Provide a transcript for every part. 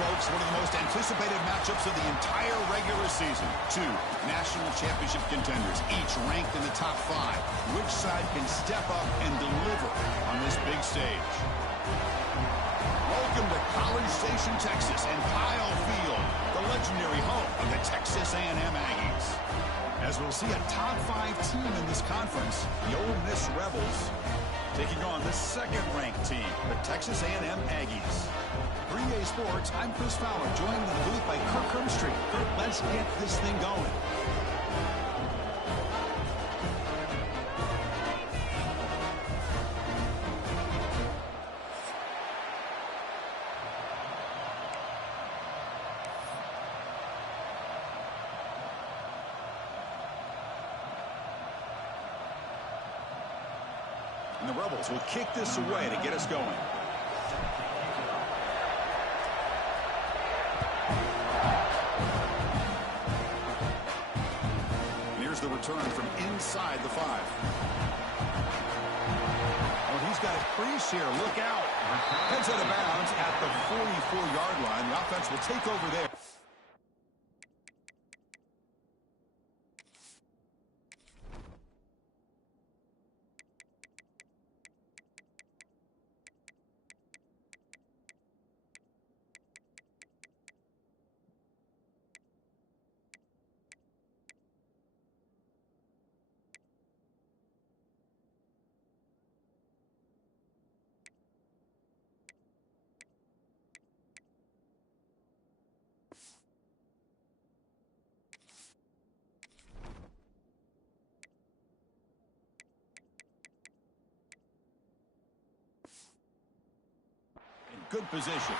folks, one of the most anticipated matchups of the entire regular season. Two national championship contenders, each ranked in the top 5. Which side can step up and deliver on this big stage? Welcome to College Station, Texas, and Kyle Field, the legendary home of the Texas A&M Aggies. As we'll see a top 5 team in this conference, the Ole Miss Rebels, taking on the second-ranked team, the Texas A&M Aggies. 3A Sports, I'm Chris Fowler, joined in the booth by Kirk Hermstreet. Kirk, let's get this thing going. And the Rebels will kick this away to get us going. And here's the return from inside the 5. Oh, he's got a crease here. Look out. Heads out of bounds at the 44-yard line. The offense will take over there. Good position.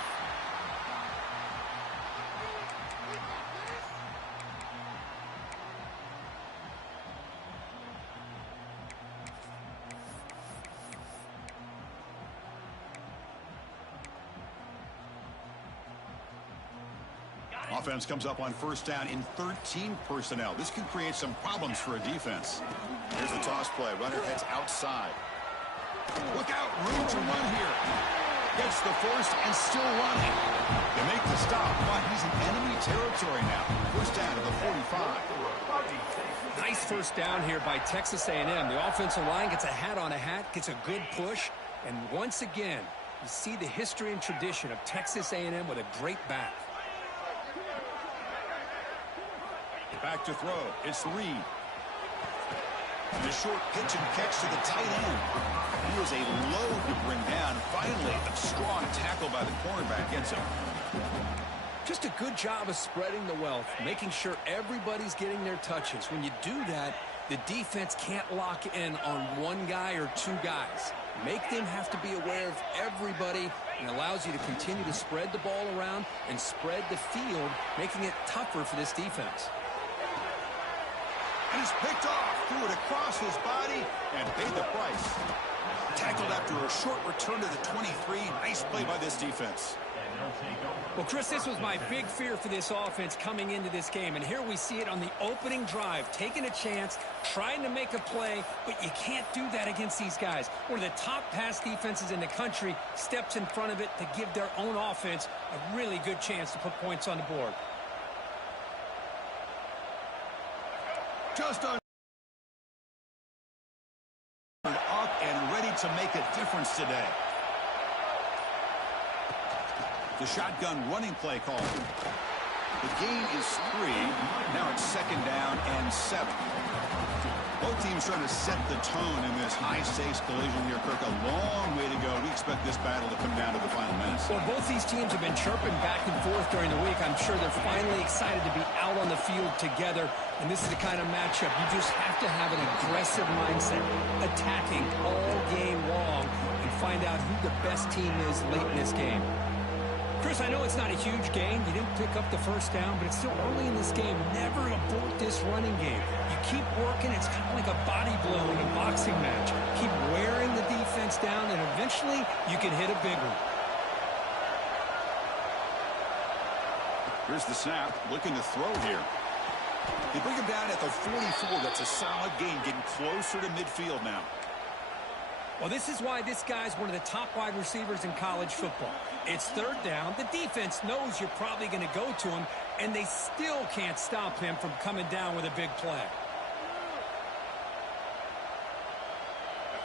Offense comes up on first down in 13 personnel. This can create some problems for a defense. Here's the toss play. Runner heads outside. Look out. Room to run here. Gets the first and still running. They make the stop, but he's in enemy territory now. First down to the 45. Nice first down here by Texas A&M. The offensive line gets a hat on a hat, gets a good push, and once again, you see the history and tradition of Texas A&M with a great back. Back to throw. It's Reed. And a short pitch and catch to the tight end. He was a load to bring down. Finally, a strong tackle by the cornerback gets him. Just a good job of spreading the wealth, making sure everybody's getting their touches. When you do that, the defense can't lock in on one guy or two guys. Make them have to be aware of everybody, and allows you to continue to spread the ball around and spread the field, making it tougher for this defense. And he's picked off, threw it across his body, and paid the price. Tackled after a short return to the 23. Nice play by this defense. Well, Chris, this was my big fear for this offense coming into this game. And here we see it on the opening drive, taking a chance, trying to make a play, but you can't do that against these guys. One of the top pass defenses in the country steps in front of it to give their own offense a really good chance to put points on the board. Just up and ready to make a difference today. The shotgun running play call. The gain is 3. Now it's second down and 7. Both teams trying to set the tone in this high-stakes collision here, Kirk. A long way to go. We expect this battle to come down to the final minutes. Well, both these teams have been chirping back and forth during the week. I'm sure they're finally excited to be out on the field together. And this is the kind of matchup you just have to have an aggressive mindset, attacking all game long, and find out who the best team is late in this game. Chris, I know it's not a huge gain. You didn't pick up the first down, but it's still early in this game. Never abort this running game. You keep working. It's kind of like a body blow in a boxing match. Keep wearing the defense down, and eventually you can hit a big one. Here's the snap. Looking to throw here. They bring him down at the 44. That's a solid gain, getting closer to midfield now. Well, this is why this guy's one of the top wide receivers in college football. It's third down. The defense knows you're probably going to go to him, and they still can't stop him from coming down with a big play.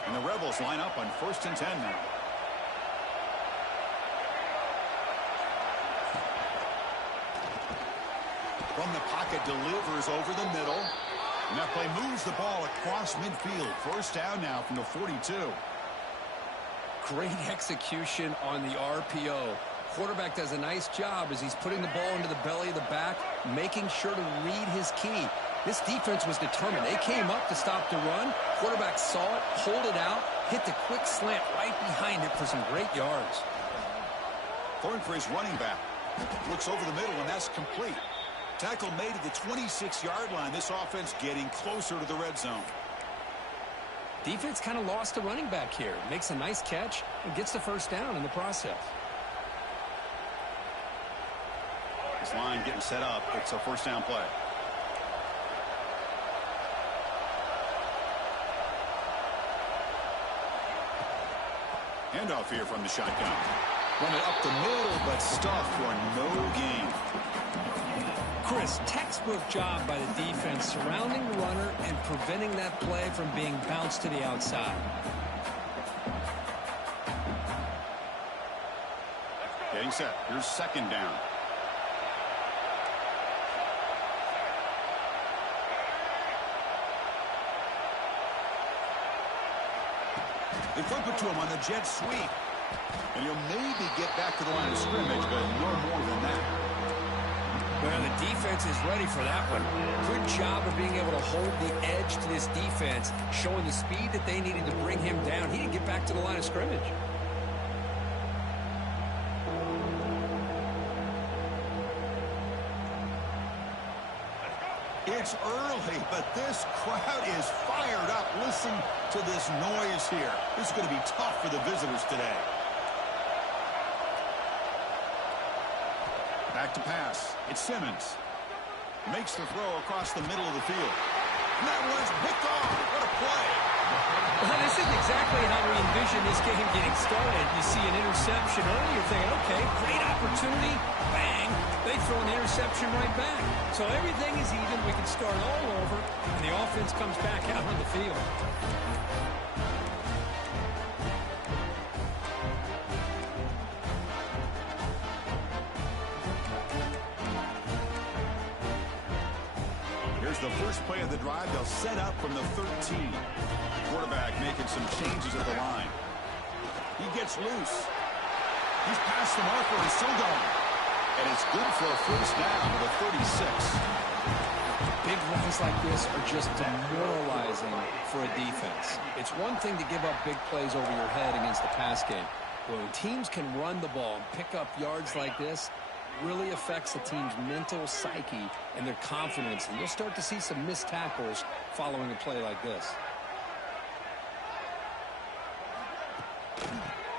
And the Rebels line up on 1st and 10 now. From the pocket, delivers over the middle. And that play moves the ball across midfield. 1st down now from the 42. Great execution on the RPO. Quarterback does a nice job as he's putting the ball into the belly of the back, making sure to read his key. This defense was determined. They came up to stop the run. Quarterback saw it, pulled it out, hit the quick slant right behind it for some great yards. Throwing for his running back. Looks over the middle, and that's complete. Tackle made at the 26-yard line. This offense getting closer to the red zone. Defense kind of lost the running back here. Makes a nice catch and gets the 1st down in the process. This line getting set up. It's a 1st down play. Handoff here from the shotgun. Run it up the middle, but stuffed for no gain. Chris, textbook job by the defense surrounding the runner and preventing that play from being bounced to the outside. Getting set. Here's 2nd down. They flip it to him on the jet sweep. And he'll maybe get back to the line of scrimmage, but no more than that. Well, the defense is ready for that one. Good job of being able to hold the edge to this defense, showing the speed that they needed to bring him down. He didn't get back to the line of scrimmage. It's early, but this crowd is fired up. Listen to this noise here. This is going to be tough for the visitors today. Back to pass. It's Simmons. Makes the throw across the middle of the field. And that one's picked off. What a play. Well, this is exactly how we envision this game getting started. You see an interception early, you're thinking, okay, great opportunity. Bang. They throw an interception right back. So everything is even. We can start all over, and the offense comes back out on the field. Here's the first play of the drive. They'll set up from the 13. Quarterback making some changes at the line. He gets loose. He's past the marker and still going. And it's good for a 1st down with a 36. Big runs like this are just demoralizing for a defense. It's one thing to give up big plays over your head against the pass game. But when teams can run the ball and pick up yards like this, really affects the team's mental psyche and their confidence. And you'll start to see some missed tackles following a play like this.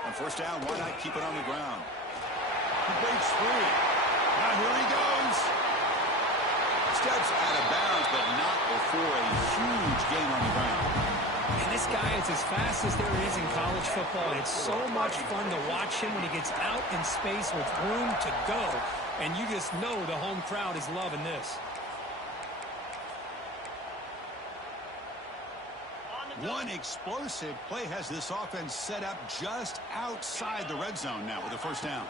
On 1st down, why not keep it on the ground? He breaks free. Now here he goes. Steps out of bounds, but not before a huge gain on the ground. And this guy is as fast as there is in college football. And it's so much fun to watch him when he gets out in space with room to go. And you just know the home crowd is loving this. One explosive play has this offense set up just outside the red zone now with a 1st down.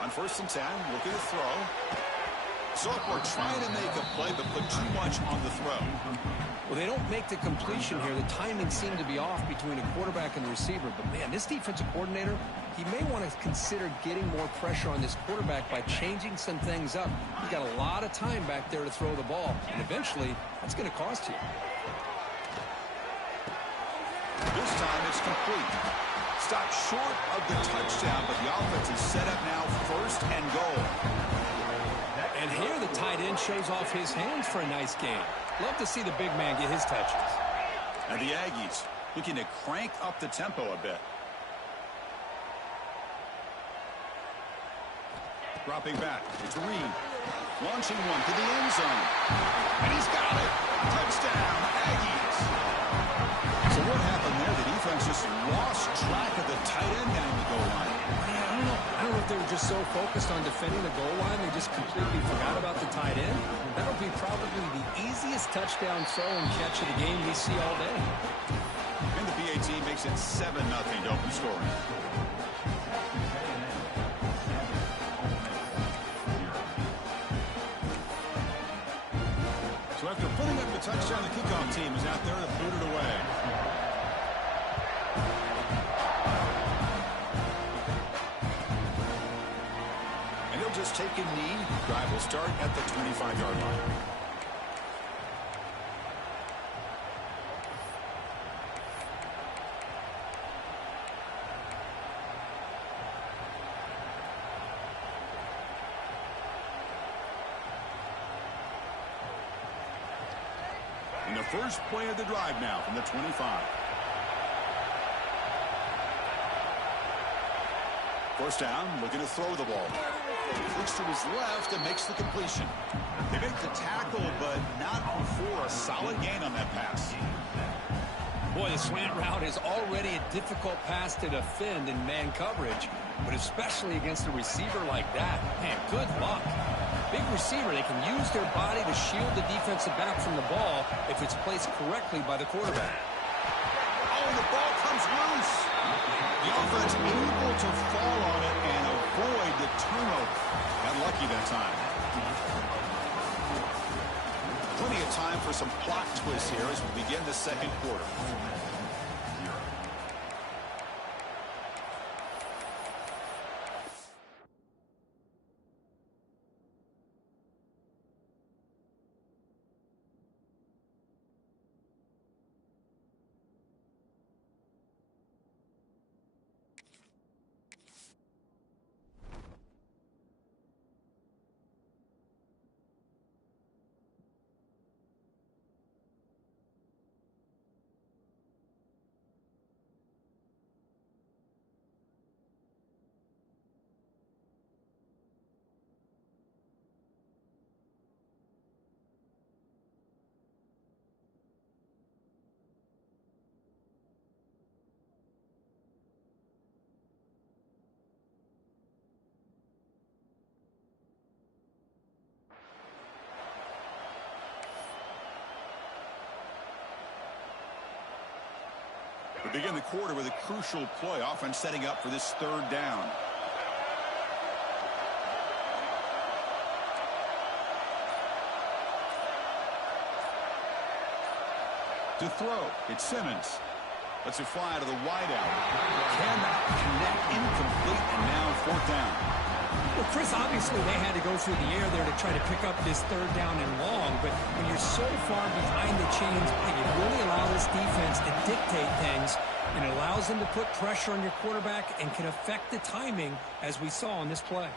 On 1st and 10, looking to throw. Sophomore trying to make a play, but put too much on the throw. Well, they don't make the completion here. The timing seemed to be off between a quarterback and the receiver. But, man, this defensive coordinator, he may want to consider getting more pressure on this quarterback by changing some things up. He's got a lot of time back there to throw the ball. And eventually, that's going to cost you. This time it's complete. Stopped short of the touchdown, but the offense is set up now 1st and goal. And here the tight end shows off his hands for a nice game. Love to see the big man get his touches. And the Aggies looking to crank up the tempo a bit. Dropping back. It's Reed. Launching one to the end zone. And he's got it. Touchdown, Aggies. So what happened there? The defense just lost track of the tight end down the goal line. Yeah, I don't know if just so focused on defending the goal line, they just completely forgot about the tight end. That'll be probably the easiest touchdown throw and catch of the game we see all day. And the PAT makes it 7-0 to open scoring. So after putting up the touchdown, the kickoff team is out there to boot it away. And he'll just take a knee. Drive will start at the 25-yard line. And the first play of the drive now from the 25. First down, looking to throw the ball. Looks to his left and makes the completion. They make the tackle, but not before a solid gain on that pass. Boy, the slant route is already a difficult pass to defend in man coverage, but especially against a receiver like that. Man, good luck. Big receiver, they can use their body to shield the defensive back from the ball if it's placed correctly by the quarterback. Oh, the ball comes loose. The offense able to fall on it and avoid the turnover. Got lucky that time. Plenty of time for some plot twists here as we begin the second quarter. We begin the quarter with a crucial play, offense setting up for this third down. To throw, it's Simmons. Lets it fly out of the wideout. Cannot connect, incomplete, and now fourth down. Well, Chris, obviously they had to go through the air there to try to pick up this third down and long, but when you're so far behind the chains, you really allow this defense to dictate things, and it allows them to put pressure on your quarterback and can affect the timing, as we saw on this play.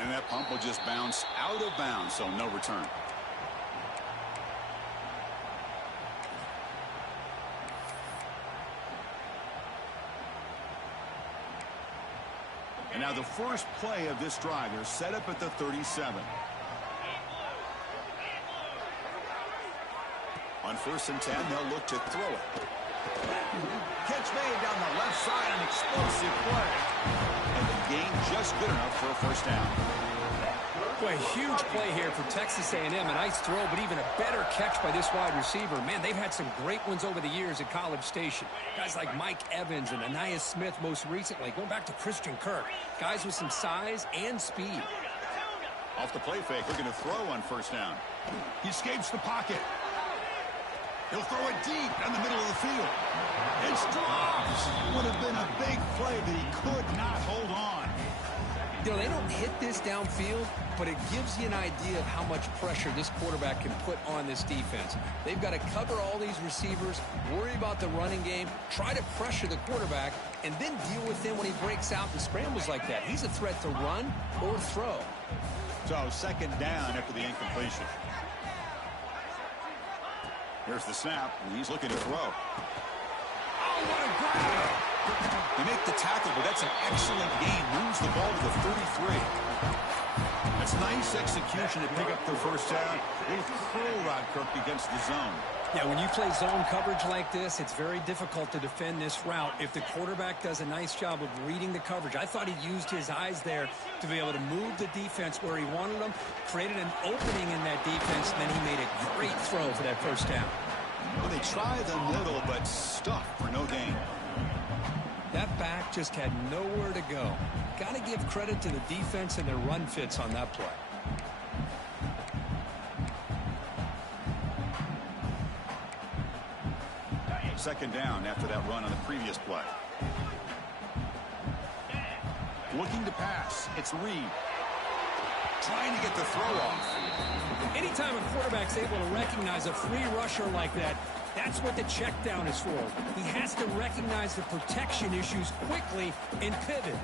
And that pump will just bounce out of bounds, so no return. And now the first play of this drive, they're set up at the 37. On 1st and 10, they'll look to throw it. Catch made down the left side, an explosive play. And the gain just good enough for a first down. Boy, huge play here for Texas A&M. A nice throw, but even a better catch by this wide receiver. Man, they've had some great ones over the years at College Station. Guys like Mike Evans and Anais Smith most recently, going back to Christian Kirk. Guys with some size and speed. Off the play fake, looking to throw on first down. He escapes the pocket. He'll throw it deep down the middle of the field. It's dropped. Would have been a big play, but he could not hold on. You know, they don't hit this downfield, but it gives you an idea of how much pressure this quarterback can put on this defense. They've got to cover all these receivers, worry about the running game, try to pressure the quarterback, and then deal with him when he breaks out and scrambles like that. He's a threat to run or throw. So second down after the incompletion. Here's the snap, and he's looking to throw. Oh, what a grab! They make the tackle, but that's an excellent gain. Moves the ball to the 33. That's nice execution to pick up the first down. A little curl route, Kirk, against the zone. Yeah, when you play zone coverage like this, it's very difficult to defend this route if the quarterback does a nice job of reading the coverage. I thought he used his eyes there to be able to move the defense where he wanted them, created an opening in that defense, and then he made a great throw for that first down. Well, they try the middle, but stuffed for no gain. That back just had nowhere to go. Got to give credit to the defense and their run fits on that play. Second down after that run on the previous play. Looking to pass. It's Reed. Trying to get the throw off. Anytime a quarterback's able to recognize a free rusher like that, that's what the check down is for. He has to recognize the protection issues quickly and pivot.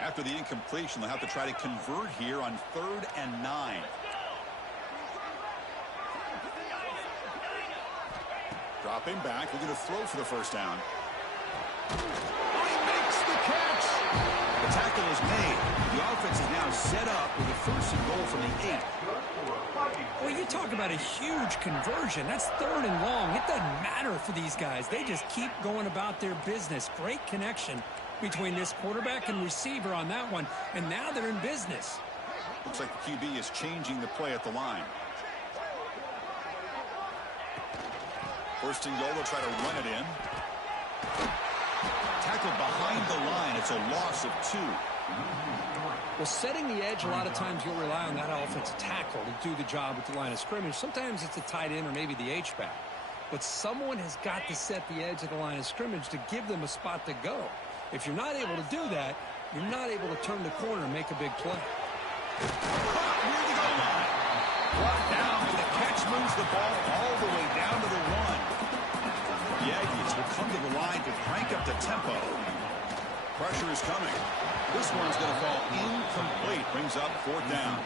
After the incompletion, they'll have to try to convert here on 3rd and 9. Dropping back, looking to throw for the first down. He makes the catch. The tackle is made. The offense is now set up with a 1st and goal from the 8. Well, you talk about a huge conversion. That's 3rd and long. It doesn't matter for these guys. They just keep going about their business. Great connection between this quarterback and receiver on that one, and now they're in business. Looks like the QB is changing the play at the line. 1st and goal, they'll try to run it in. Tackled behind the line. It's a loss of 2. Well, setting the edge, a lot of times you'll rely on that offensive tackle to do the job at the line of scrimmage. Sometimes it's a tight end or maybe the H-back. But someone has got to set the edge of the line of scrimmage to give them a spot to go. If you're not able to do that, you're not able to turn the corner and make a big play. Near the goal line. Brought down, and the catch moves the ball all the way down to the 1. The Aggies will come to the line to crank up the tempo. Pressure is coming. This one's going to fall incomplete. Brings up 4th down.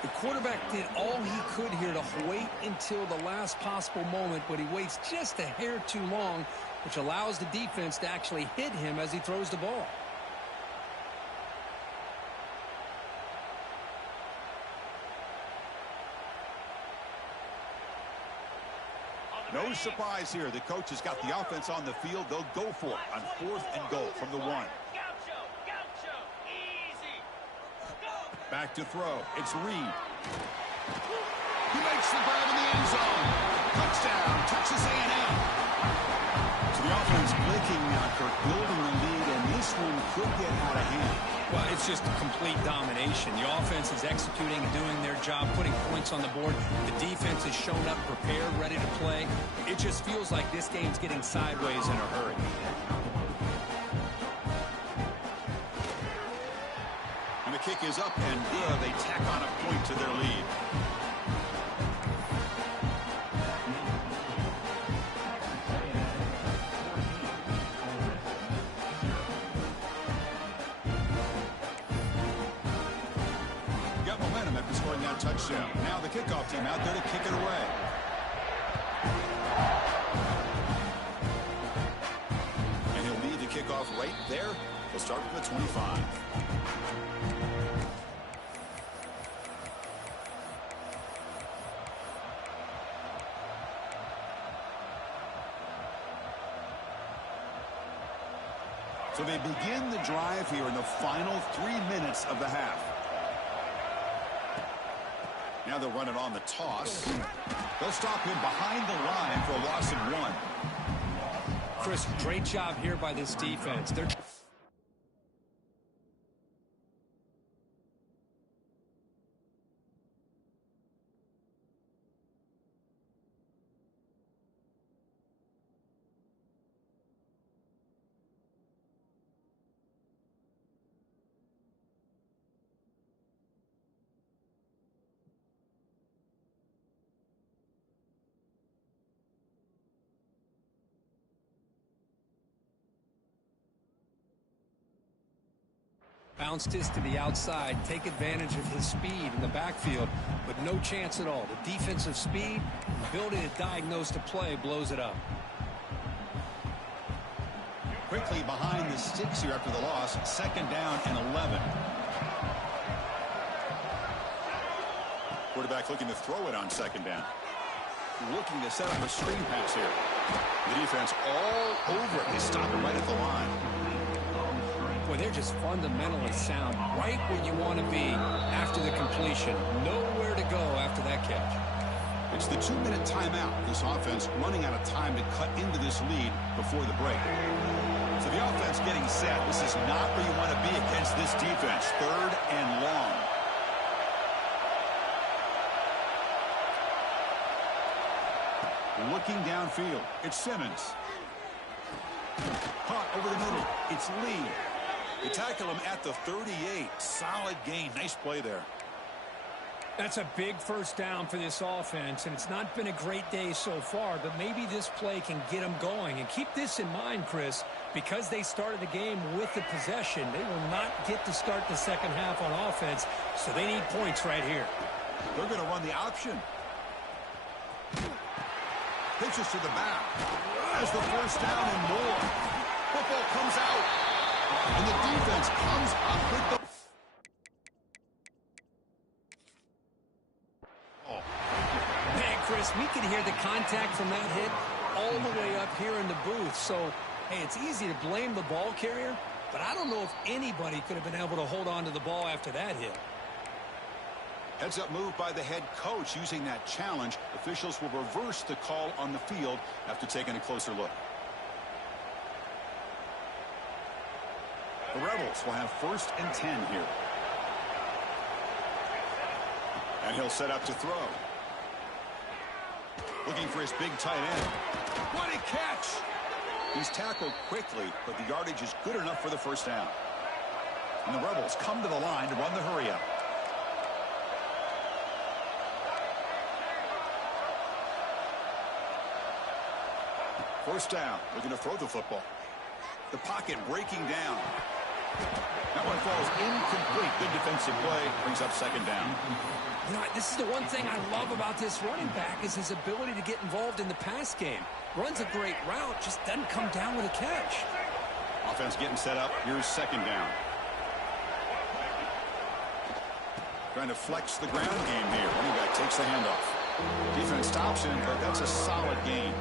The quarterback did all he could here to wait until the last possible moment, but he waits just a hair too long, which allows the defense to actually hit him as he throws the ball. No surprise here. The coach has got the offense on the field. They'll go for it on 4th and goal from the 1. Back to throw. It's Reed. He makes the grab in the end zone. Touchdown, Texas A&M. So the offense blinking now, Kirk, building the lead, and this one could get out of hand. Well, it's just complete domination. The offense is executing, doing their job, putting points on the board. The defense has shown up prepared, ready to play. It just feels like this game's getting sideways in a hurry. And the kick is up and good. They tack on a point to their lead. Scoring that touchdown. Now the kickoff team out there to kick it away. And he'll lead the kickoff right there. He'll start from the 25. So they begin the drive here in the final 3 minutes of the half. Now they'll run it on the toss. They'll stop him behind the line for a loss of 1. Chris, great job here by this defense. They're bounce this to the outside, take advantage of his speed in the backfield, but no chance at all. The defensive speed, ability to diagnose the play, blows it up. quickly behind the sticks here after the loss. 2nd down and 11. Quarterback looking to throw it on 2nd down. Looking to set up a screen pass here. The defense all over it. They stop it right at the line. Boy, they're just fundamentally sound, right where you want to be after the completion. Nowhere to go after that catch. It's the 2-minute timeout. This offense running out of time to cut into this lead before the break. So the offense getting set. This is not where you want to be against this defense. 3rd and long. Looking downfield. It's Simmons. Caught over the middle. It's Lee. They tackle him at the 38. Solid gain. Nice play there. That's a big first down for this offense, and it's not been a great day so far, but maybe this play can get them going. And keep this in mind, Chris, because they started the game with the possession, they will not get to start the second half on offense, so they need points right here. They're going to run the option. Pitches to the back. Has the first down and more. Football comes out. And the defense comes up with the... Man, Chris, we can hear the contact from that hit all the way up here in the booth. So, hey, it's easy to blame the ball carrier, but I don't know if anybody could have been able to hold on to the ball after that hit. Heads-up move by the head coach using that challenge. Officials will reverse the call on the field after taking a closer look. The Rebels will have 1st and 10 here. And he'll set up to throw. Looking for his big tight end. What a catch! He's tackled quickly, but the yardage is good enough for the first down. And the Rebels come to the line to run the hurry-up. First down, looking to throw the football. The pocket breaking down. That one falls incomplete. Good defensive play. Brings up 2nd down. You know, this is the one thing I love about this running back is his ability to get involved in the pass game. Runs a great route, just doesn't come down with a catch. Offense getting set up. Here's 2nd down. Trying to flex the ground game here. Running back takes the handoff. Defense stops him, but that's a solid gain.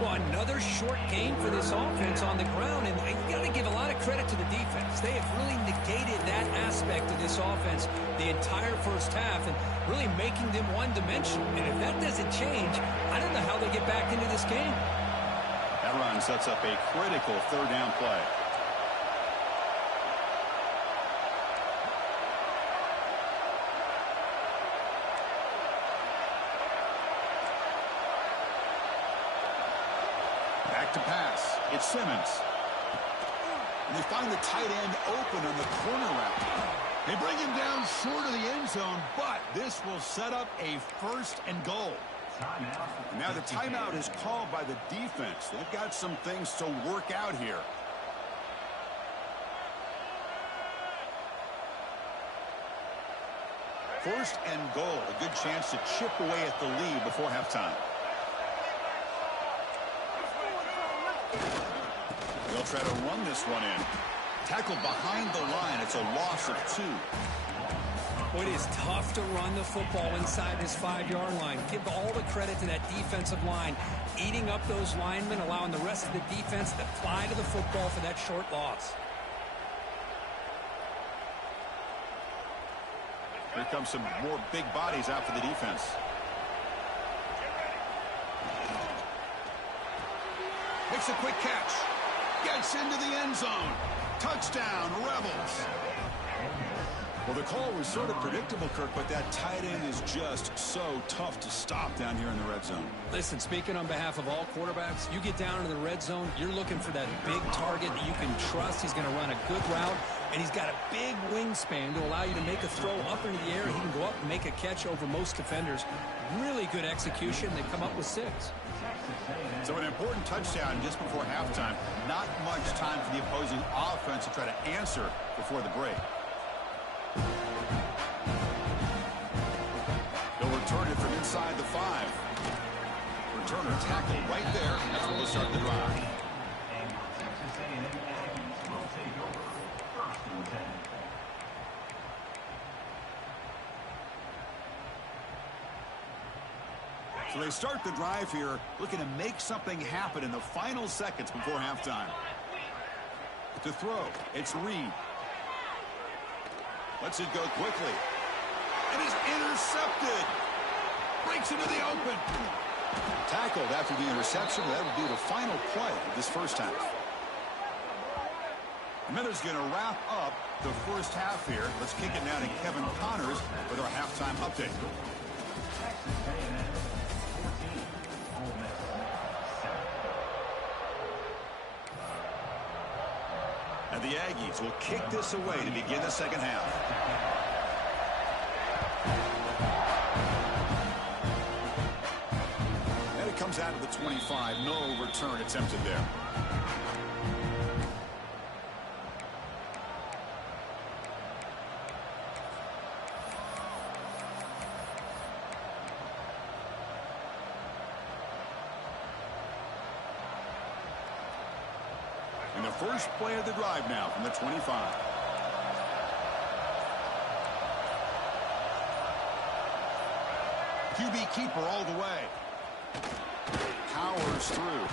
Well, another short game for this offense on the ground, and you got to give a lot of credit to the defense. They have really negated that aspect of this offense the entire first half and really making them one-dimensional. And if that doesn't change, I don't know how they get back into this game. That run sets up a critical 3rd down play. Back to pass. It's Simmons. And they find the tight end open on the corner route. They bring him down short of the end zone, but this will set up a 1st and goal. Now the timeout is called by the defense. They've got some things to work out here. First and goal. A good chance to chip away at the lead before halftime. They'll try to run this one in. Tackled behind the line. It's a loss of 2. Well, it is tough to run the football inside this 5-yard line. Give all the credit to that defensive line, eating up those linemen, allowing the rest of the defense to fly to the football for that short loss. Here comes some more big bodies out for the defense. Makes a quick catch. Gets into the end zone. Touchdown, Rebels. Well, the call was sort of predictable, Kirk, but that tight end is just so tough to stop down here in the red zone. Listen, speaking on behalf of all quarterbacks, you get down into the red zone, you're looking for that big target that you can trust. He's going to run a good route, and he's got a big wingspan to allow you to make a throw up into the air. He can go up and make a catch over most defenders. Really good execution. They come up with 6. So an important touchdown just before halftime. Not much time for the opposing offense to try to answer before the break. They'll return it from inside the 5. Returner tackled right there. That's where they'll start the drive. So they start the drive here, looking to make something happen in the final seconds before halftime. To throw, it's Reed. Lets it go quickly. And is intercepted. Breaks into the open. Tackled after the interception. That would be the final play of this first half. The minute's going to wrap up the first half here. Let's kick it now to Kevin Connors with our halftime update. And the Aggies will kick this away to begin the second half. And it comes out of the 25. No return attempted there. And the first play of the drive now from the 25. QB keeper all the way. Powers through.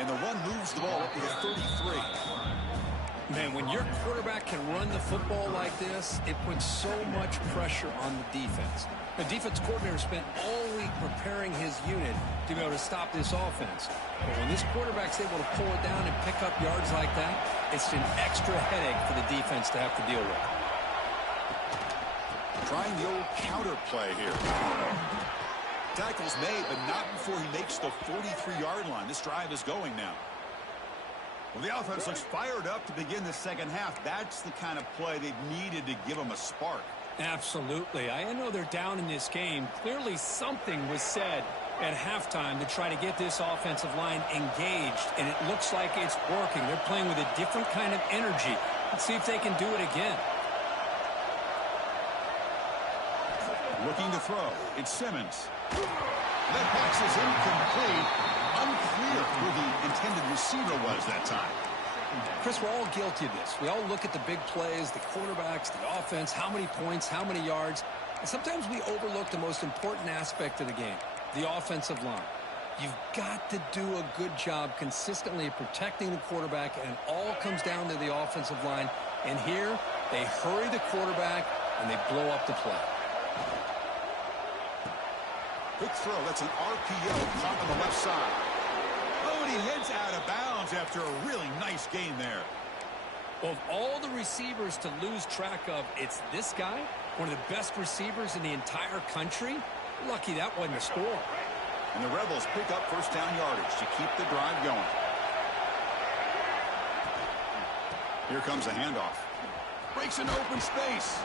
And the one moves the ball up to the 33. Man, when your quarterback can run the football like this, it puts so much pressure on the defense. The defense coordinator spent all week preparing his unit to be able to stop this offense. But when this quarterback's able to pull it down and pick up yards like that, it's an extra headache for the defense to have to deal with. Trying the old counter play here. Tackle's made, but not before he makes the 43-yard line. This drive is going now. Well, the offense looks fired up to begin the second half. That's the kind of play they needed to give them a spark. Absolutely. I know they're down in this game. Clearly something was said at halftime to try to get this offensive line engaged, and it looks like it's working. They're playing with a different kind of energy. Let's see if they can do it again. Looking to throw. It's Simmons. That pass is incomplete. Unclear who the intended receiver was that time. Chris, we're all guilty of this. We all look at the big plays, the quarterbacks, the offense, how many points, how many yards. And sometimes we overlook the most important aspect of the game, the offensive line. You've got to do a good job consistently protecting the quarterback, and it all comes down to the offensive line. And here, they hurry the quarterback, and they blow up the play. Quick throw. That's an RPO caught on the left side. Oh, and he heads out of bounds after a really nice gain there. Of all the receivers to lose track of, it's this guy, one of the best receivers in the entire country. Lucky that wasn't a score. And the Rebels pick up first down yardage to keep the drive going. Here comes a handoff. Breaks into open space.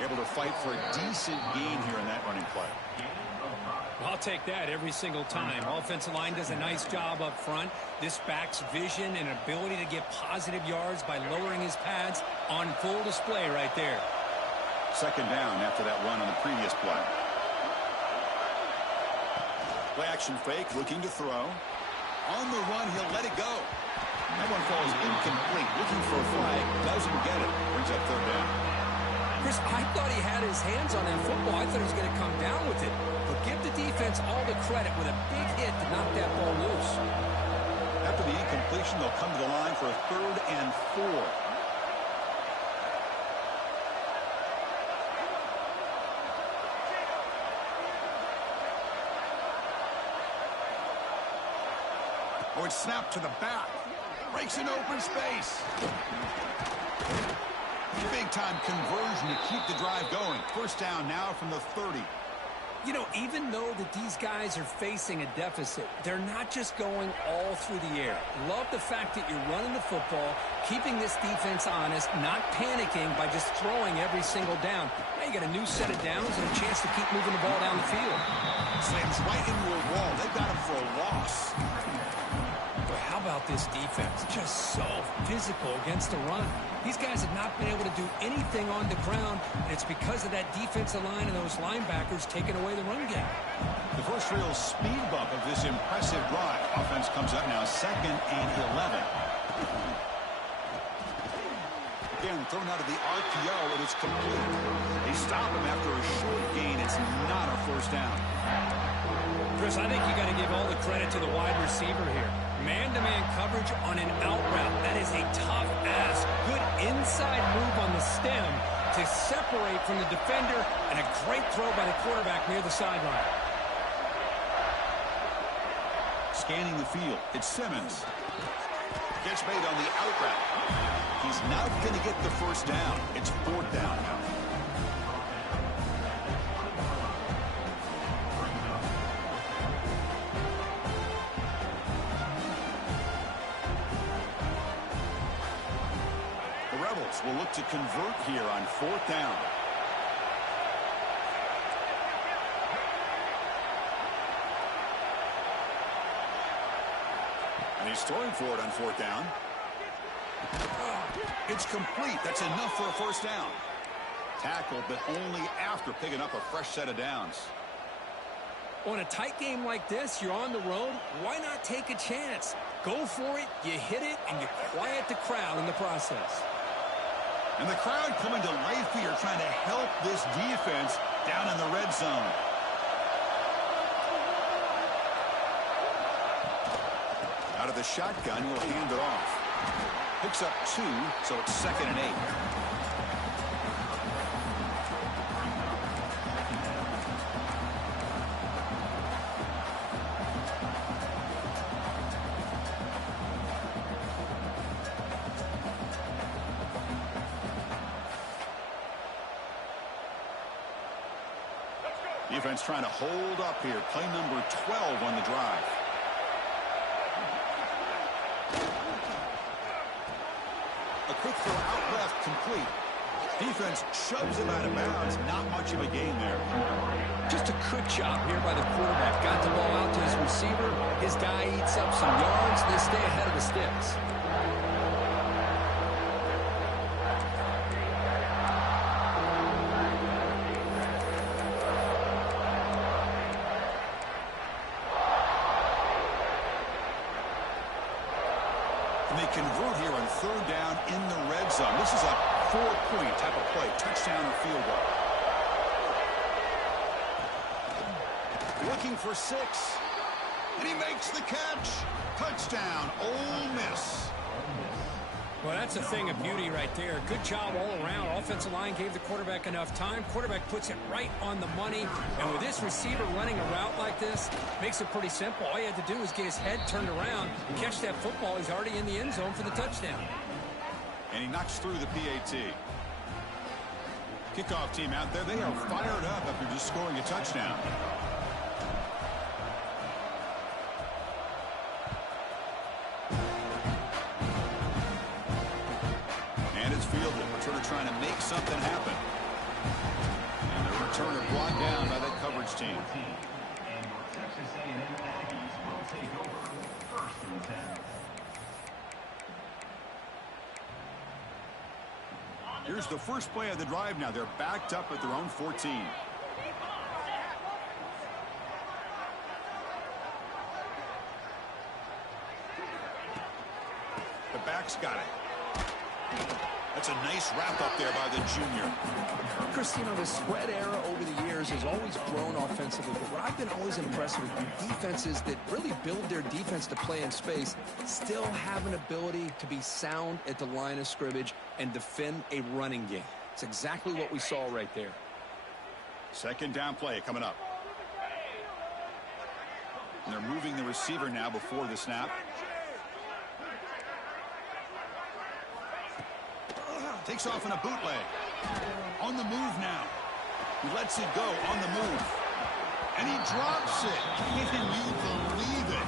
Able to fight for a decent gain here in that running play. I'll take that every single time. Offensive line does a nice job up front. This back's vision and ability to get positive yards by lowering his pads on full display right there. Second down after that run on the previous play. Play action fake, looking to throw. On the run, he'll let it go. That one falls incomplete. Looking for a flag, doesn't get it. Brings up third down. Chris, I thought he had his hands on that football. I thought he was going to come down with it. But give the defense all the credit with a big hit to knock that ball loose. After the incompletion, they'll come to the line for a 3rd and 4. Oh, it's snapped to the back. Breaks in open space. Big-time conversion to keep the drive going. First down now from the 30. You know, even though that these guys are facing a deficit, they're not just going all through the air. Love the fact that you're running the football, keeping this defense honest, not panicking by just throwing every single down. Now you got a new set of downs and a chance to keep moving the ball down the field. Slams right into a wall. They got him for a loss. But how about this defense? Just so physical against the run. These guys have not been able to do anything on the ground, and it's because of that defensive line and those linebackers taking away the run game. The first real speed bump of this impressive drive. Offense comes up now 2nd and 11. Again, thrown out of the RPO, and it's complete. They stop him after a short gain It's not a first down. Chris, I think you got to give all the credit to the wide receiver here. Man-to-man coverage on an out route. That is a tough ask. Good inside move on the stem to separate from the defender, and a great throw by the quarterback near the sideline. Scanning the field, it's Simmons. Catch made on the out route. He's not going to get the first down. It's fourth down now. The Rebels will look to convert here on fourth down. And he's throwing for it on fourth down. It's complete. That's enough for a first down. Tackle, but only after picking up a fresh set of downs. On a tight game like this, you're on the road. Why not take a chance? Go for it, you hit it, and you quiet the crowd in the process. And the crowd coming to life here, trying to help this defense down in the red zone. Out of the shotgun, he'll hand it off. Picks up 2, so it's 2nd and 8. Defense trying to hold up here. Play number 12 on the drive. A quick throw out left, complete. Defense shoves him out of bounds. Not much of a gain there. Just a good job here by the quarterback. Got the ball out to his receiver. His guy eats up some yards. They stay ahead of the sticks. And they convert here on third down in the red zone. This is a 4-point type of play, touchdown or field goal. Looking for 6. And he makes the catch. Touchdown, Ole Miss. Well, that's a thing of beauty right there. Good job all around. Offensive line gave the quarterback enough time. Quarterback puts it right on the money. And with this receiver running a route like this, makes it pretty simple. All you had to do is get his head turned around, catch that football. He's already in the end zone for the touchdown. And he knocks through the PAT. Kickoff team out there. They are fired up after just scoring a touchdown. Returner trying to make something happen. And the returner brought down by that coverage team. Here's the first play of the drive now. They're backed up at their own 14. The back's got it. That's a nice wrap up there by the junior. Chris, you know, the spread era over the years has always grown offensively, but what I've been always impressed with defenses that really build their defense to play in space still have an ability to be sound at the line of scrimmage and defend a running game. It's exactly what we saw right there. Second down play coming up. And they're moving the receiver now before the snap. Takes off in a bootleg. On the move now. He lets it go on the move. And he drops it. Can you believe it?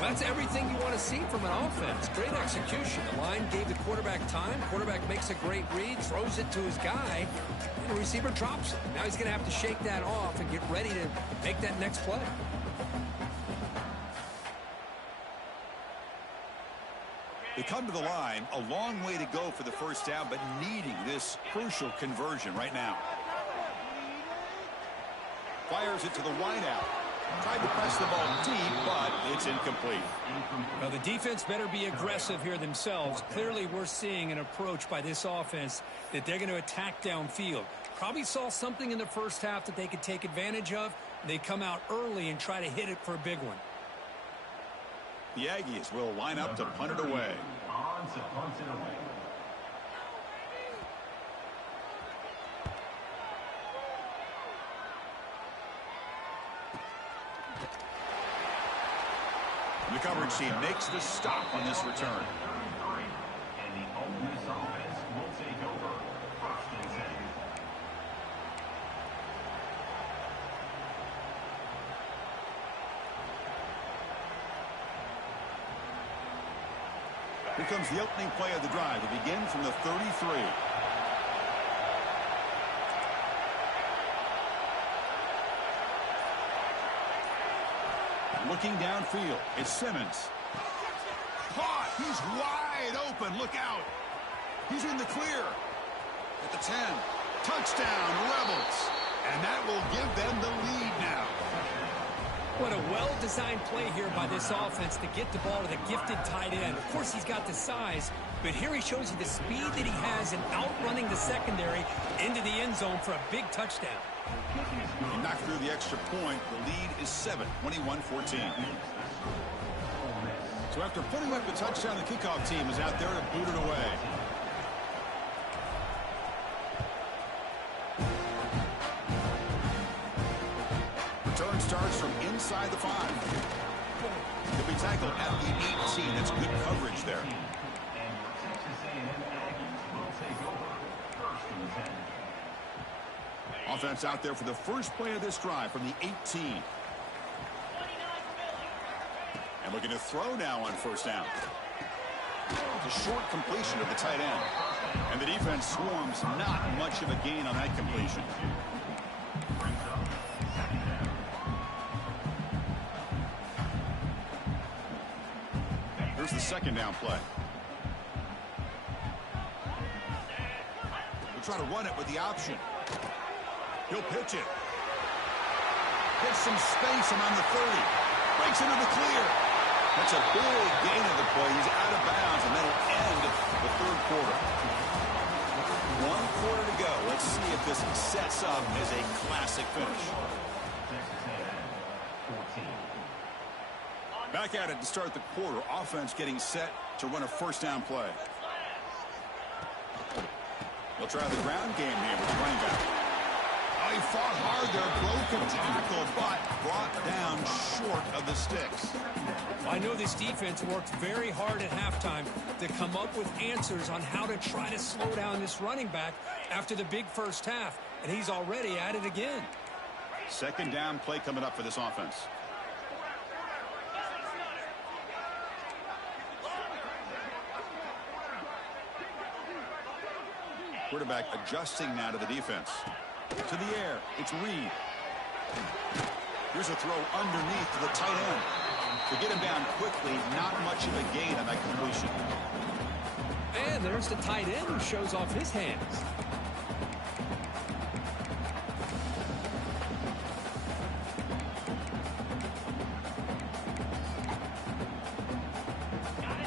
Well, that's everything you want to see from an offense. Great execution. The line gave the quarterback time. Quarterback makes a great read, throws it to his guy, and the receiver drops it. Now he's going to have to shake that off and get ready to make that next play. They come to the line, a long way to go for the first down, but needing this crucial conversion right now. Fires it to the wideout. Tried to press the ball deep, but it's incomplete. Well, the defense better be aggressive here themselves. Clearly, we're seeing an approach by this offense that they're going to attack downfield. Probably saw something in the first half that they could take advantage of. They come out early and try to hit it for a big one. The Aggies will line up to punt it away. On to punt it away. The coverage team makes the stop on this return. And the Ole Miss offense will take over 1st and 10. Here comes the opening play of the drive. It begins from the 33. Looking downfield, it's Simmons. Caught! He's wide open. Look out. He's in the clear. At the 10. Touchdown, Rebels. And that will give them the lead now. What a well-designed play here by this offense to get the ball to the gifted tight end. Of course, he's got the size, but here he shows you the speed that he has in outrunning the secondary into the end zone for a big touchdown. He knocked through the extra point. The lead is 7, 21-14. So after putting up the touchdown, the kickoff team is out there to boot it away. Return starts from inside the 5. He'll be tackled at the 18. That's good coverage there. And your Texas A&M Aggies will take over 1st and 10. Offense out there for the first play of this drive from the 18. And looking to throw now on 1st down. It's a short completion of the tight end. And the defense swarms not much of a gain on that completion. Here's the 2nd down play. We'll try to run it with the option. He'll pitch it. Gets some space around the 30. Breaks into the clear. That's a big gain of the play. He's out of bounds, and that'll end the 3rd quarter. 1 quarter to go. Let's see if this sets up as a classic finish. Texas A&M 14. Back at it to start the quarter. Offense getting set to run a 1st down play. They'll try the ground game here with the running back. Oh, he fought hard there, broke a tackle, but brought down short of the sticks. I know this defense worked very hard at halftime to come up with answers on how to try to slow down this running back after the big first half, and he's already at it again. 2nd down play coming up for this offense. Quarterback adjusting now to the defense. To the air, it's Reed. Here's a throw underneath to the tight end. To get him down quickly, not much of a gain on that completion. And there's the tight end who shows off his hands.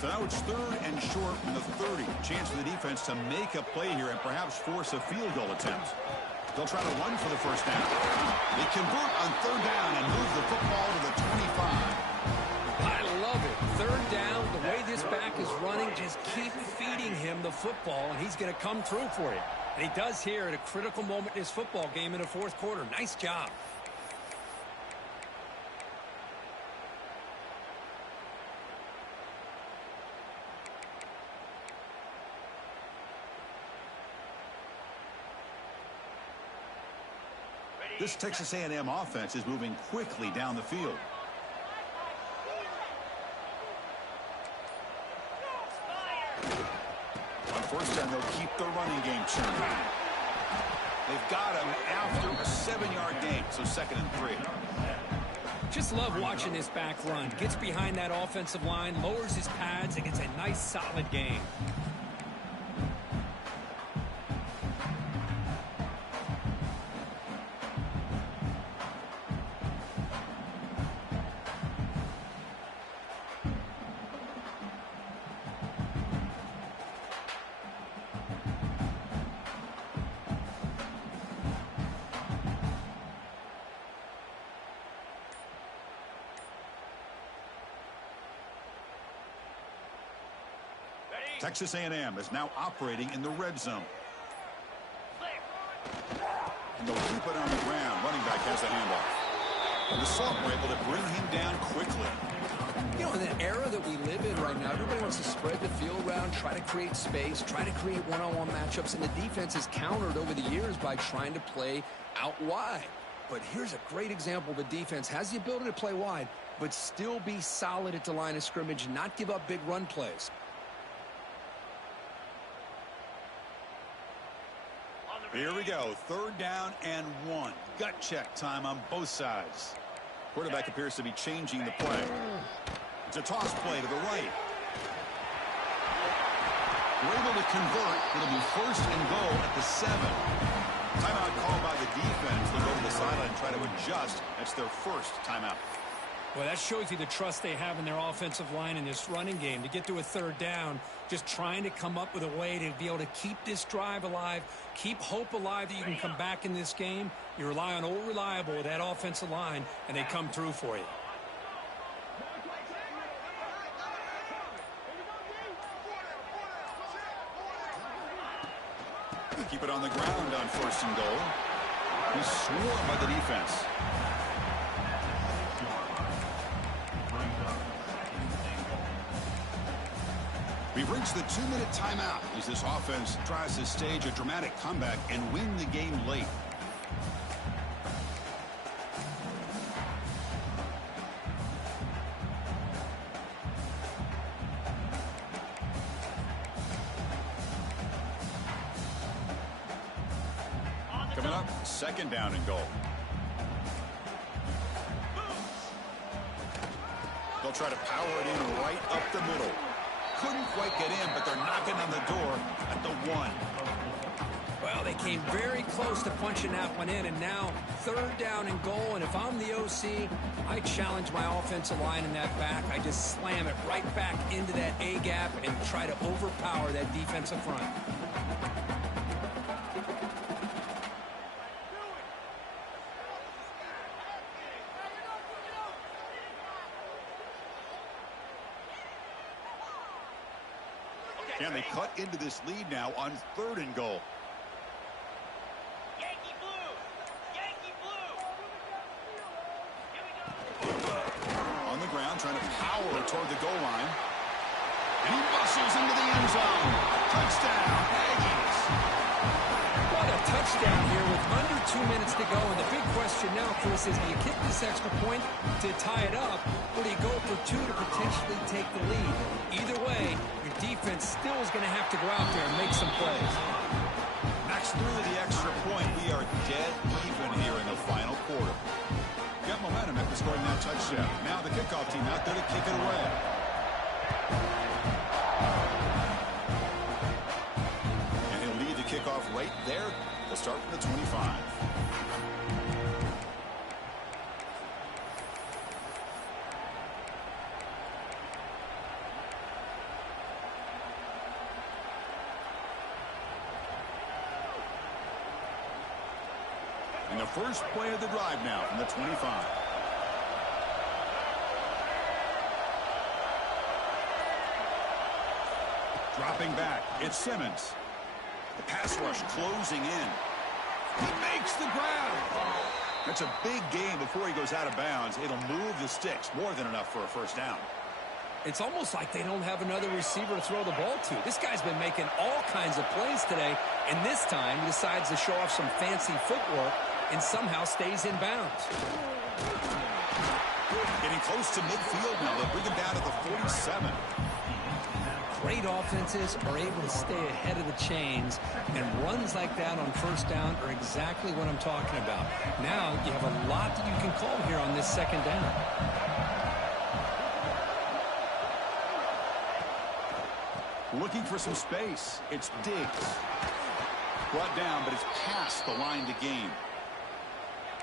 So now it's 3rd and short from the 30. Chance for the defense to make a play here and perhaps force a field goal attempt. They'll try to run for the 1st down. They convert on 3rd down and move the football to the 25. I love it. 3rd down, the way this back is running, just keep feeding him the football, and he's going to come through for you. And he does here at a critical moment in his football game in the 4th quarter. Nice job. This Texas A&M offense is moving quickly down the field. On 1st down, they'll keep the running game churning. They've got him after a 7-yard gain, so 2nd and 3. Just love watching this back run. Gets behind that offensive line, lowers his pads, and gets a nice solid gain. Texas A&M is now operating in the red zone. And they'll keep it on the ground. Running back has the handoff. And the Salt were able to bring him down quickly. You know, in the era that we live in right now, everybody wants to spread the field around, try to create space, try to create one-on-one matchups, and the defense is countered over the years by trying to play out wide. But here's a great example. The defense has the ability to play wide, but still be solid at the line of scrimmage, not give up big run plays. Here we go. 3rd down and 1. Gut check time on both sides. Quarterback appears to be changing the play. It's a toss play to the right. We're able to convert. It'll be 1st and goal at the 7. Timeout called by the defense. They'll go to the sideline and try to adjust. That's their first timeout. Well, that shows you the trust they have in their offensive line in this running game. To get to a 3rd down, just trying to come up with a way to be able to keep this drive alive, keep hope alive that you can come back in this game. You rely on old reliable with that offensive line, and they come through for you. Keep it on the ground on 1st and goal. He's swarmed by the defense. We've reached the 2-minute timeout as this offense tries to stage a dramatic comeback and win the game late. Coming up, 2nd down and goal. They'll try to power it in right up the middle. Couldn't quite get in, but they're knocking on the door at the 1. Well, they came very close to punching that one in, and now 3rd down and goal. And if I'm the OC, I challenge my offensive line in that back. I just slam it right back into that A gap and try to overpower that defensive front. And they cut into this lead now on 3rd and goal. Yankee blue! Yankee blue! Here we go! On the ground, trying to power toward the goal line. And he muscles into the end zone. Touchdown, Aggies. What a touchdown here with under 2 minutes to go. And the big question now, Chris, is do you kick this extra point to tie it up, or do you go for 2 to potentially take the lead? Either way, your defense still is going to have to go out there and make some plays. Max through the extra point. We are dead even here in the final quarter. Got momentum after scoring that touchdown. Now the kickoff team out there to kick it away. And he'll lead the kickoff right there. They'll start from the 25. And the first play of the drive now from the 25. Dropping back, it's Simmons. The pass rush closing in. He makes the grab. That's a big gain before he goes out of bounds. It'll move the sticks, more than enough for a 1st down. It's almost like they don't have another receiver to throw the ball to. This guy's been making all kinds of plays today, and this time he decides to show off some fancy footwork and somehow stays in bounds. Getting close to midfield now. They'll bring him down to the 47. Great offenses are able to stay ahead of the chains, and runs like that on 1st down are exactly what I'm talking about. Now you have a lot that you can call here on this 2nd down. Looking for some space. It's Diggs. Brought down, but it's past the line to gain.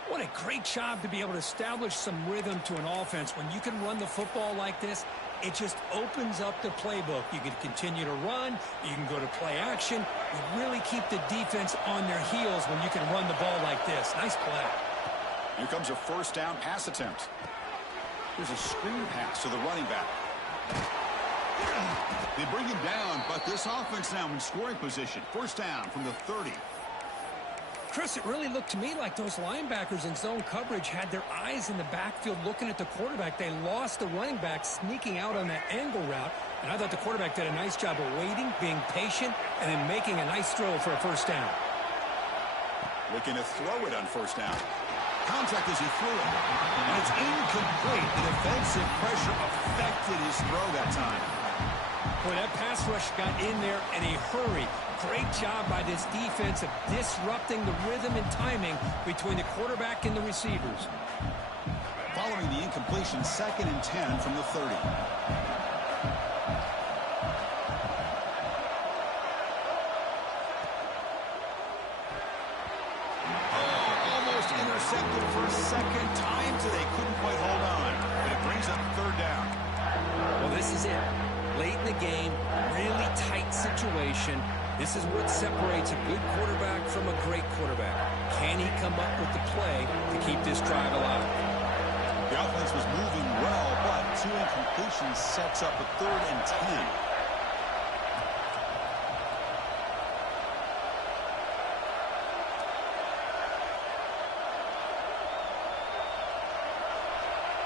What a great job to be able to establish some rhythm to an offense. When you can run the football like this, it just opens up the playbook. You can continue to run. You can go to play action. You really keep the defense on their heels when you can run the ball like this. Nice play. Here comes a 1st down pass attempt. There's a screen pass to the running back. They bring him down, but this offense now in scoring position. First down from the 30. Chris, it really looked to me like those linebackers in zone coverage had their eyes in the backfield looking at the quarterback. They lost the running back sneaking out on that angle route, and I thought the quarterback did a nice job of waiting, being patient, and then making a nice throw for a first down. Looking to throw it on first down. Contact as he threw it, and it's incomplete. The defensive pressure affected his throw that time. Boy, that pass rush got in there in a hurry. Great job by this defense of disrupting the rhythm and timing between the quarterback and the receivers. Following the incompletion, 2nd and 10 from the 30. Almost intercepted for a second time today. Couldn't quite hold on, but it brings up 3rd down. Well, this is it. Late in the game, really tight situation. This is what separates a good quarterback from a great quarterback. Can he come up with the play to keep this drive alive? The offense was moving well, but 2 incompletions sets up a 3rd and 10.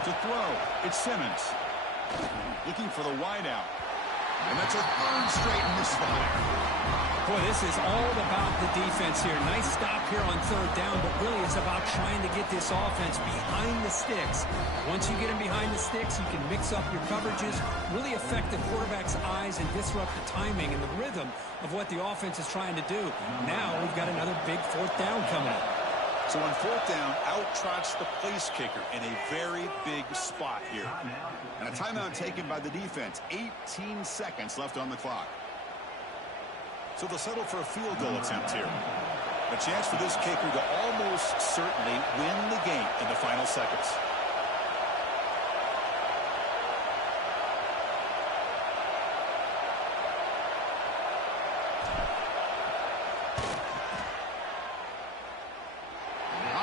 To throw, it's Simmons. Looking for the wideout. And that's a 3rd straight misfire. Boy, this is all about the defense here. Nice stop here on 3rd down, but really it's about trying to get this offense behind the sticks. Once you get them behind the sticks, you can mix up your coverages, really affect the quarterback's eyes and disrupt the timing and the rhythm of what the offense is trying to do. Now we've got another big 4th down coming up. So on 4th down, out trots the place kicker in a very big spot here. And a timeout taken by the defense. 18 seconds left on the clock. So they'll settle for a field goal attempt here. A chance for this kicker to almost certainly win the game in the final seconds.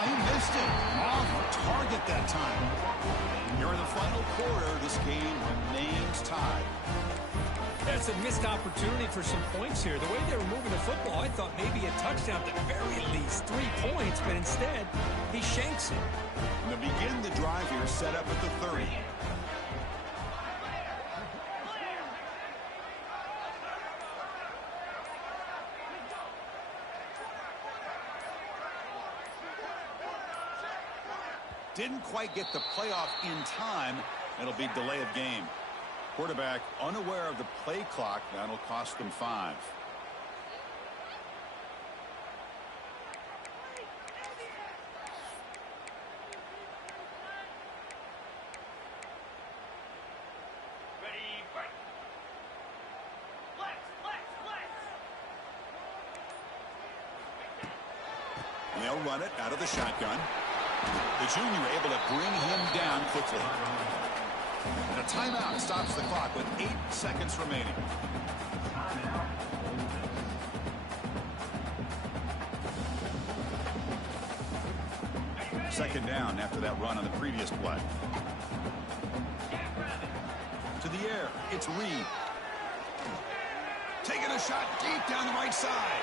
He missed it. Off target that time. Here in the final quarter, this game remains tied. That's a missed opportunity for some points here. The way they were moving the football, I thought maybe a touchdown at the very least. 3 points, but instead, he shanks it. And to begin the drive here, set up at the 30. Didn't quite get the playoff in time. It'll be delay of game. Quarterback unaware of the play clock. That'll cost them 5. Ready, break. Flex, flex, flex. And they'll run it out of the shotgun. The junior able to bring him down quickly. And a timeout stops the clock with 8 seconds remaining. Second down after that run on the previous play. To the air, it's Reed. Taking a shot deep down the right side.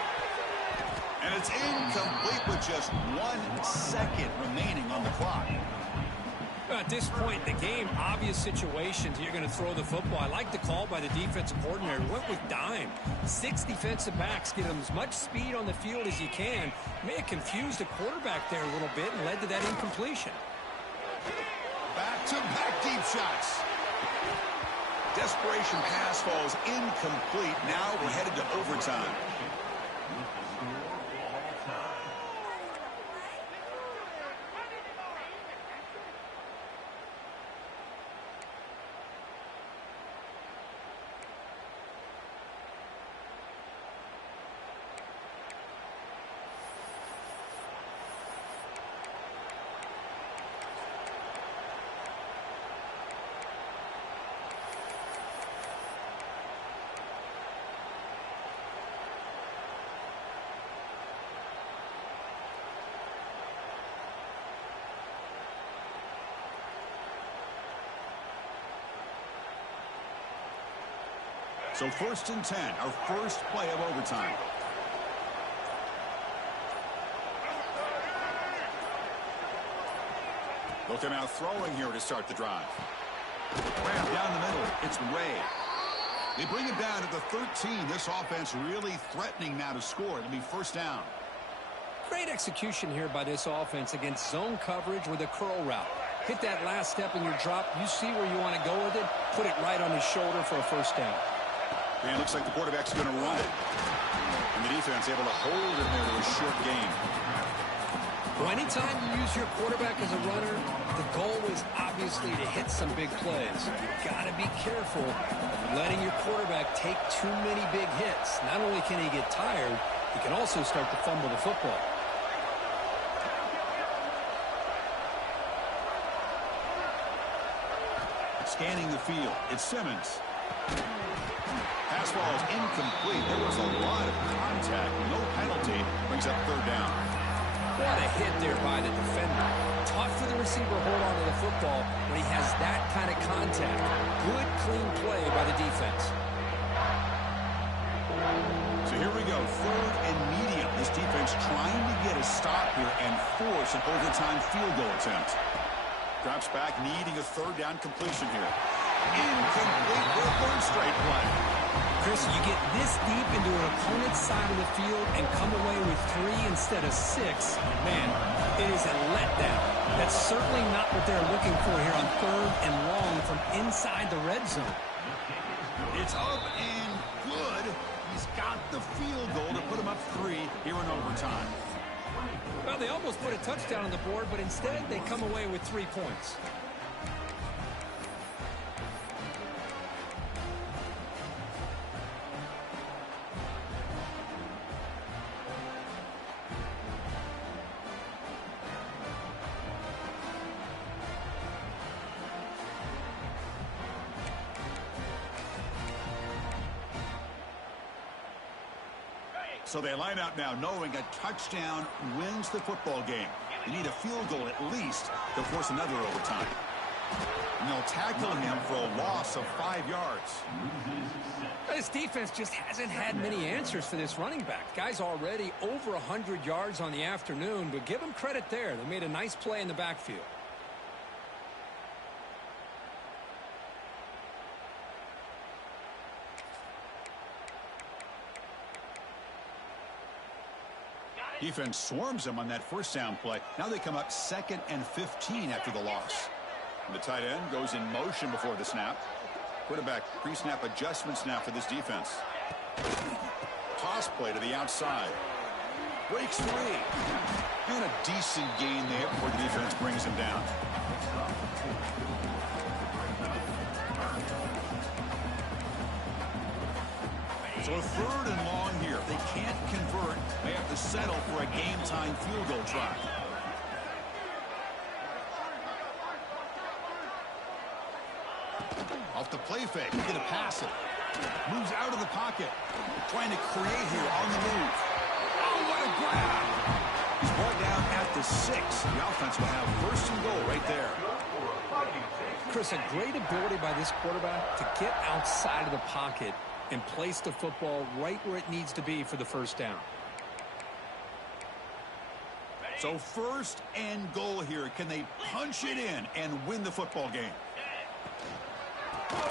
And it's incomplete with just 1 second remaining on the clock. At this point in the game, obvious situations, you're going to throw the football. I like the call by the defensive coordinator. Went with dime. 6 defensive backs, get them as much speed on the field as you can. May have confused the quarterback there a little bit and led to that incompletion. Back-to-back deep shots. Desperation pass falls incomplete. Now we're headed to overtime. So 1st and 10, our first play of overtime. They'll come out throwing here to start the drive. Grab down the middle. It's Ray. They bring it down at the 13. This offense really threatening now to score. It'll be 1st down. Great execution here by this offense against zone coverage with a curl route. Hit that last step in your drop. You see where you want to go with it. Put it right on his shoulder for a 1st down. And it looks like the quarterback's going to run it. And the defense able to hold it there to a short gain. Well, anytime you use your quarterback as a runner, the goal is obviously to hit some big plays. You've got to be careful of letting your quarterback take too many big hits. Not only can he get tired, he can also start to fumble the football. Scanning the field, it's Simmons. Pass ball is incomplete. There was a lot of contact. No penalty. Brings up 3rd down. What a hit there by the defender. Tough for the receiver to hold on to the football when he has that kind of contact. Good, clean play by the defense. So here we go. 3rd and medium. This defense trying to get a stop here and force an overtime field goal attempt. Drops back, needing a 3rd down completion here. Incomplete for a 3rd straight play. Chris, you get this deep into an opponent's side of the field and come away with 3 instead of 6. Man, it is a letdown. That's certainly not what they're looking for here on 3rd and long from inside the red zone. It's up and good. He's got the field goal to put him up 3 here in overtime. Well, they almost put a touchdown on the board, but instead they come away with 3 points. So they line up now knowing a touchdown wins the football game. You need a field goal at least to force another overtime. And they'll tackle him for a loss of 5 yards. This defense just hasn't had many answers for this running back. Guy's already over 100 yards on the afternoon, but give him credit there. They made a nice play in the backfield. Defense swarms him on that 1st down play. Now they come up 2nd and 15 after the loss. And the tight end goes in motion before the snap. Quarterback pre-snap adjustments now for this defense. Toss play to the outside. Breaks free. And a decent gain there before the defense brings him down. So a 3rd and long here. If they can't convert, they have to settle for a game-time field goal try. Off the play fake. He's going to pass it. Moves out of the pocket. Trying to create here on the move. Oh, what a grab! He's brought down at the 6. The offense will have 1st and goal right there. Chris, a great ability by this quarterback to get outside of the pocket and place the football right where it needs to be for the 1st down. So 1st and goal here. Can they punch it in and win the football game?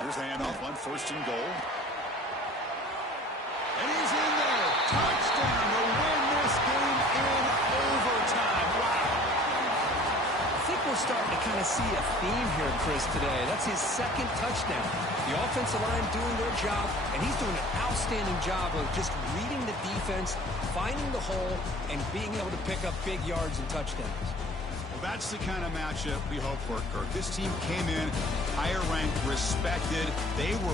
Here's the handoff on 1st and goal. And he's in there. Touchdown to win this game in overtime. Wow. I think we're starting to kind of see a theme here, Chris, today. That's his 2nd touchdown. The offensive line doing their job, and he's doing an outstanding job of just reading the defense, finding the hole, and being able to pick up big yards and touchdowns. Well, that's the kind of matchup we hope for, Kirk. This team came in higher ranked, respected. They were